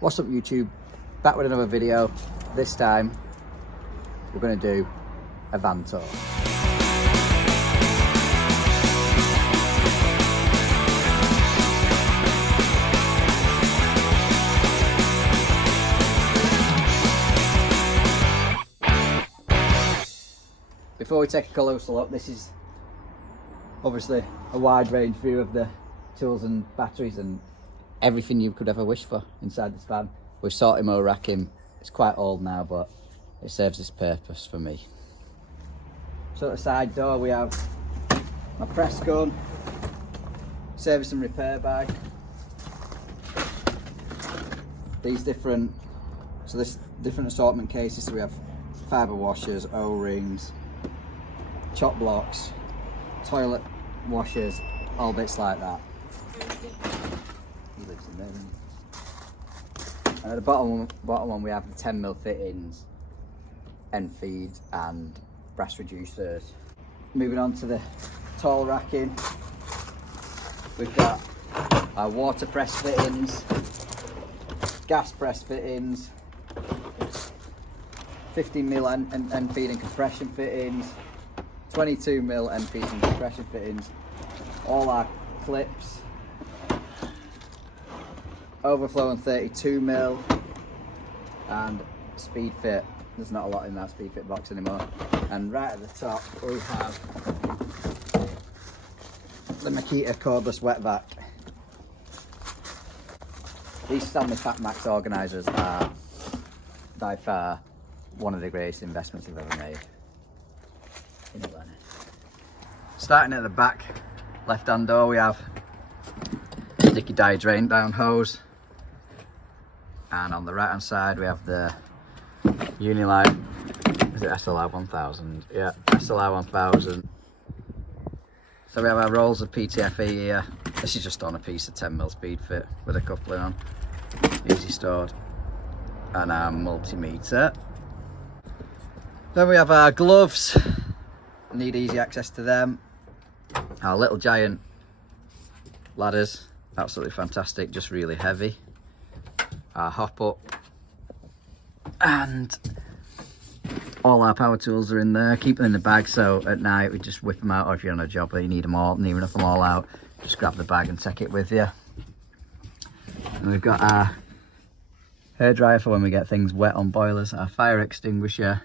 What's up YouTube? Back with another video. This time we're going to do a van tour. Before we take a closer look, this is obviously a wide range view of the tools and batteries and everything you could ever wish for inside this van. We've sorted my racking. It's quite old now, but it serves its purpose for me. So at the side door we have my press gun, service and repair bag. These different assortment cases. So we have fibre washers, O-rings, chop blocks, toilet washers, all bits like that. He lives in there, doesn't he? And at the bottom one we have the 10mm fittings, end feed and brass reducers. Moving on to the tall racking, we've got our water press fittings, gas press fittings, 15mm end feed and compression fittings, 22mm end feed and compression fittings, all our clips, overflow and 32mm, and speed fit. There's not a lot in that speed fit box anymore. And right at the top we have the Makita cordless wet vac. These Stanley Fat Max organisers are by far one of the greatest investments I've ever made. Starting at the back left hand door we have sticky dye drain down hose, and on the right hand side we have the Unilight, is it SLR 1000? Yeah, SLR 1000. So we have our rolls of PTFE here. This is just on a piece of 10mm speed fit with a coupling on, easy stored, and our multimeter. Then we have our gloves, need easy access to them. Our little giant ladders, absolutely fantastic, just really heavy. Our hop up, and all our power tools are in there. Keep them in the bag, so at night we just whip them out, or if you're on a job where you need them all, need enough them all out, just grab the bag and take it with you. And we've got our hairdryer for when we get things wet on boilers, our fire extinguisher,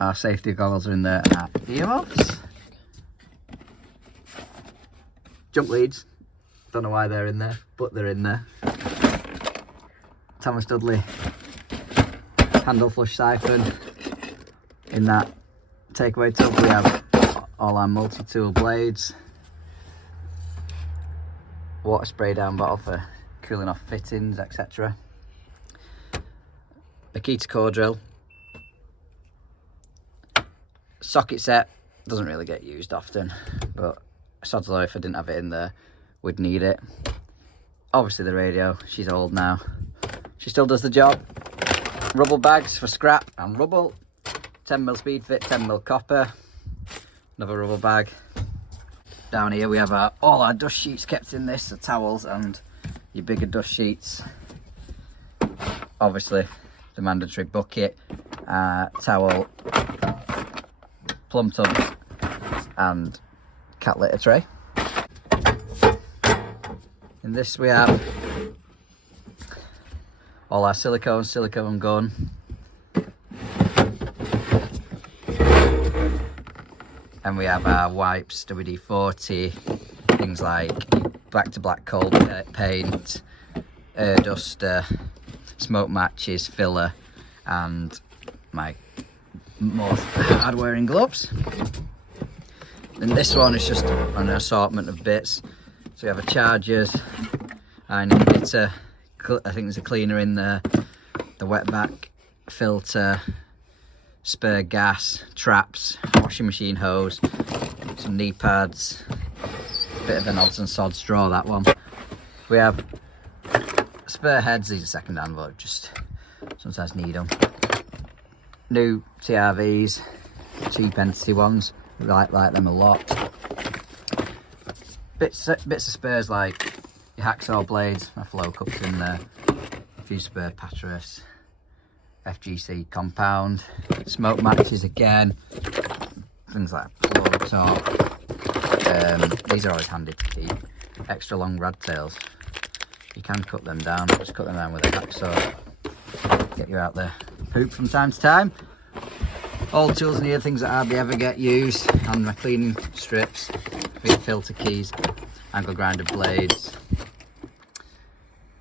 our safety goggles are in there, and our earmuffs. Jump leads, don't know why they're in there, but they're in there. Thomas Dudley handle flush siphon. In that takeaway tub we have all our multi-tool blades, water spray down bottle for cooling off fittings, etc. Makita core drill. Socket set, doesn't really get used often, but sod's law, if I didn't have it in there, we'd need it. Obviously the radio, she's old now, she still does the job. Rubble bags for scrap and rubble, 10mm speed fit, 10mm copper, another rubble bag. Down here we have all our dust sheets kept in this, the towels and your bigger dust sheets. Obviously the mandatory bucket, towel, plum tubs and cat litter tray. In this we have all our silicone gun, and we have our wipes, WD-40, things like black to black cold paint, air duster, smoke matches, filler, and my most hard wearing gloves. And this one is just an assortment of bits. So we have a chargers, an inhibitor, I think there's a cleaner in there, the wet vac, filter, spare gas, traps, washing machine hose, some knee pads, bit of an odds and sods drawer, that one. We have spare heads, these are second hand, but just sometimes need them. New TRVs, cheap entity ones, we like them a lot. Bits of spares like your hacksaw blades, my flow cups in there, few spare patras, FGC compound, smoke matches again, things like floor top. These are always handy to keep. Extra long rad tails. You can cut them down, just cut them down with a hacksaw. Get you out there. Poop from time to time. All tools in here, things that hardly ever get used. And my cleaning strips, filter keys, angle grinder blades,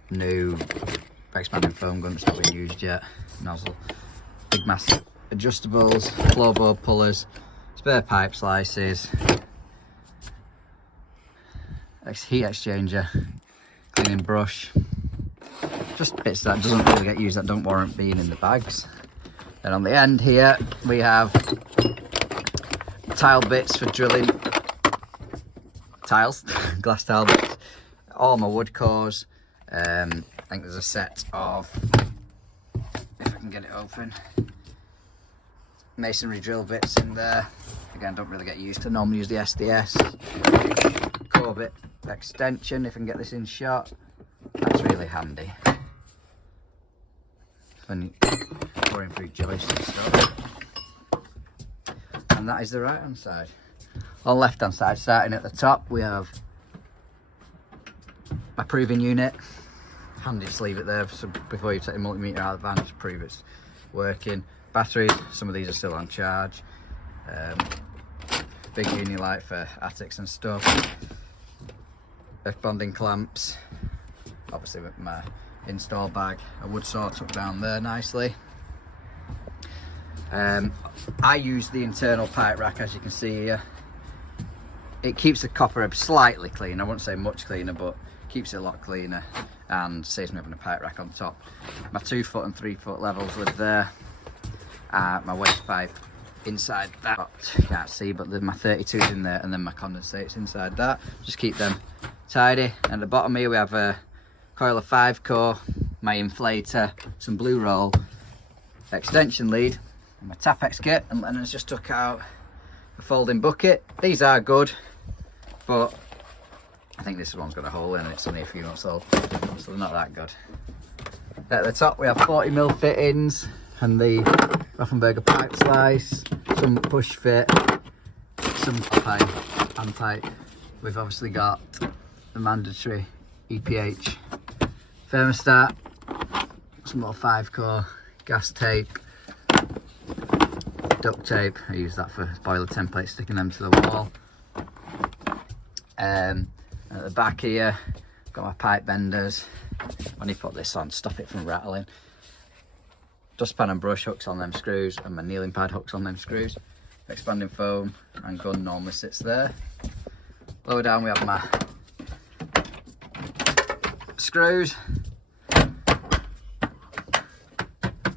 new expanding foam gun that's not been used yet, nozzle, big massive adjustables, floorboard pullers, spare pipe slices, heat exchanger, cleaning brush, just bits that doesn't really get used that don't warrant being in the bags. Then on the end here we have tile bits for drilling tiles, glass tile bits, all my wood cores. I think there's a set of, if I can get it open, masonry drill bits in there. Again, don't really get used to, normally use the SDS. Core bit extension, if I can get this in shot. That's really handy when you're pouring through joists and stuff. And that is the right hand side. On left hand side, starting at the top, we have my proving unit. Handy to leave it there so before you take the multimeter out of the van, just prove it's working. Batteries, some of these are still on charge. Big uni light for attics and stuff. Bonding clamps. Obviously with my install bag, a wood saw tucked down there nicely. I use the internal pipe rack, as you can see here. It keeps the copper slightly cleaner, I wouldn't say much cleaner, but keeps it a lot cleaner and saves me having a pipe rack on top. My 2 foot and 3 foot levels live there. My waste pipe inside that, you can't see, but my 32's in there, and then my condensate's inside that. Just keep them tidy. And at the bottom here we have a coil of 5 core, my inflator, some blue roll, extension lead, and my Tapex kit, and Lennon's just took out a folding bucket. These are good, but I think this one's got a hole in it, it's only a few months old, so they're not that good. At the top we have 40mm fittings and the Rothenberger pipe slice, some push fit, some pipe and pipe. We've obviously got the mandatory EPH thermostat, some little 5 core gas tape, duct tape. I use that for boiler templates, sticking them to the wall. At the back here, got my pipe benders. When you put this on, stop it from rattling. Dustpan and brush hooks on them screws, and my kneeling pad hooks on them screws. Expanding foam and gun normally sits there. Lower down we have my screws.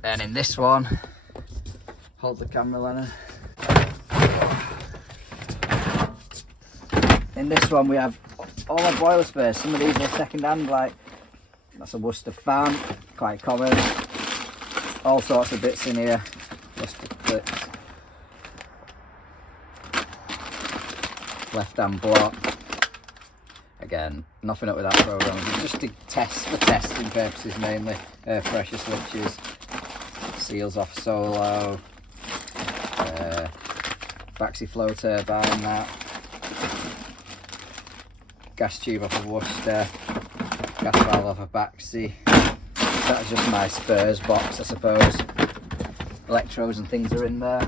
Then in this one, hold the camera, Lennon. In this one we have all my boiler spares. Some of these are second hand, like that's a Worcester fan, quite common. All sorts of bits in here, Worcester clips. Left hand block. Again, nothing up with that program, just to test for testing purposes mainly. Air pressure switches, seals off Solo, Baxi flow turbine, that gas tube off of Worcester, gas valve off of Baxi. That's just my spares box, I suppose. Electrodes and things are in there.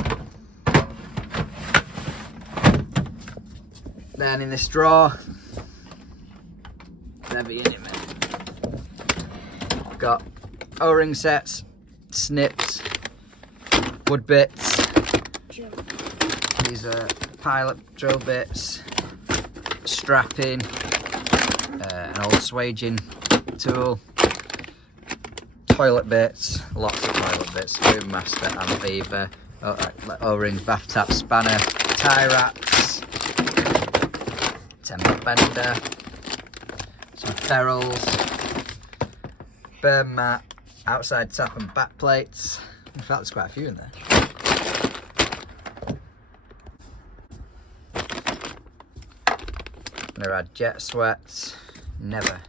Then in this drawer, heavy in it, man. Got O-ring sets, snips, wood bits. These are pilot drill bits, strapping, an old swaging tool, toilet bits, lots of toilet bits, Boom Master and Beaver, O-rings, bath tap, spanner, tie wraps, temper bender, some ferrules, burn mat, outside tap and back plates. In fact, there's quite a few in there. There are jet sweats, never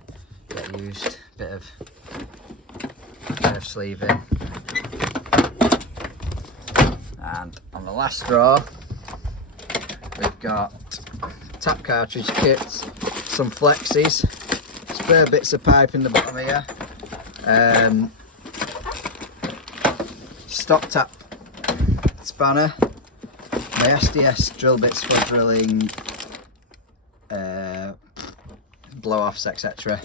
get used. Bit of sleeve in. And on the last drawer, we've got tap cartridge kits, some flexes, spare bits of pipe in the bottom here, stock tap spanner, my SDS drill bits for drilling, blow-offs, etc.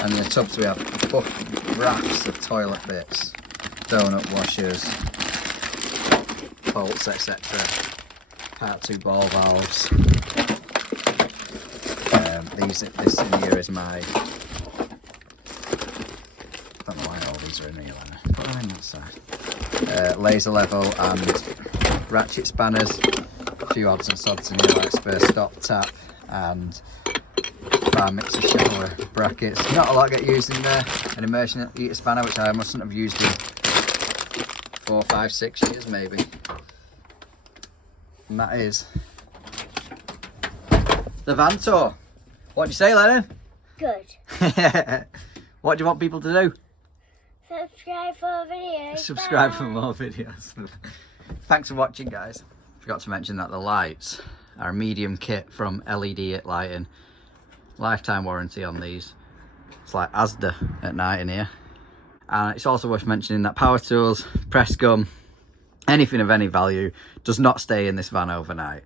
And in the tubs we have rafts of toilet bits, donut washers, bolts, etc. Part 2 ball valves. This in here is my, I don't know why all these are in here, Lena. Put them in that side. Laser level and ratchet spanners. A few odds and sods in here like spare stop tap and bar mixer shower brackets. Not a lot get used in there. An immersion heater spanner which I mustn't have used in 4, 5, 6 years maybe. And that is the van tour. What do you say, Lennon? Good. What do you want people to do? Subscribe for more videos. Subscribe Bye. for more videos. Thanks for watching, guys. Forgot to mention that the lights are a medium kit from LED Lighting. Lifetime warranty on these. It's like Asda at night in here. And it's also worth mentioning that power tools, press gum, anything of any value does not stay in this van overnight.